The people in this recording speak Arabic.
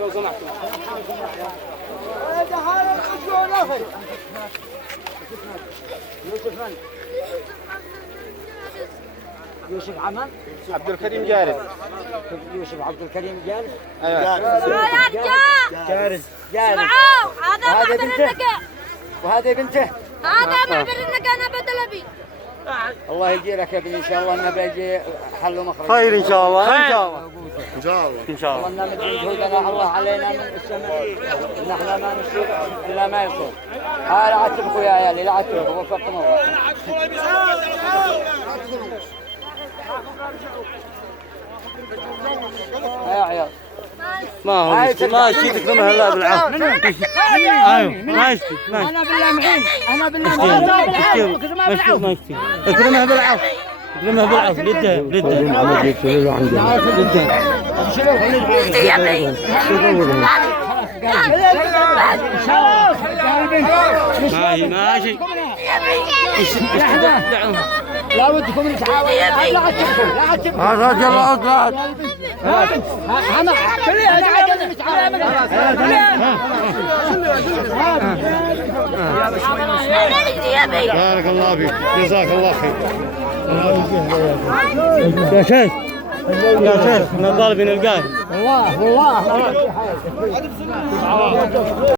لو سمحت. يوسف عمل عبد الكريم جارس. يوسف عبد الكريم جارس. جارس. اسمعوا هذا بنته وهذه بنته. هذا معبر النقا انا بدلبي. الله يجيرك يا ابني ان شاء الله انه بيجي حل ومخرج. خير ان شاء الله. ان شاء الله. ان شاء الله. ان شاء الله. والله مدعي جهودنا الله علينا من السماء. نحن ما نصيب الا ما يصيب. لا عتبكوا يا عيالي لا عتبكوا وفقكم الله. يا عيال. ما هو ماشي تكرمها الا بالعافيه. ايوه ماشي ماشي. انا بالله معين. انا بالله معين. اكرمها بالعافيه. اكرمها بالعافيه. لده ماشي ماشي. لا ودكم نتعاون. لا عتبكم لا عتبكم. هذا جل اطلع. انا بارك الله فيك، جزاك الله خير. يا شيخ يا شيخ انا طالب القاهي. والله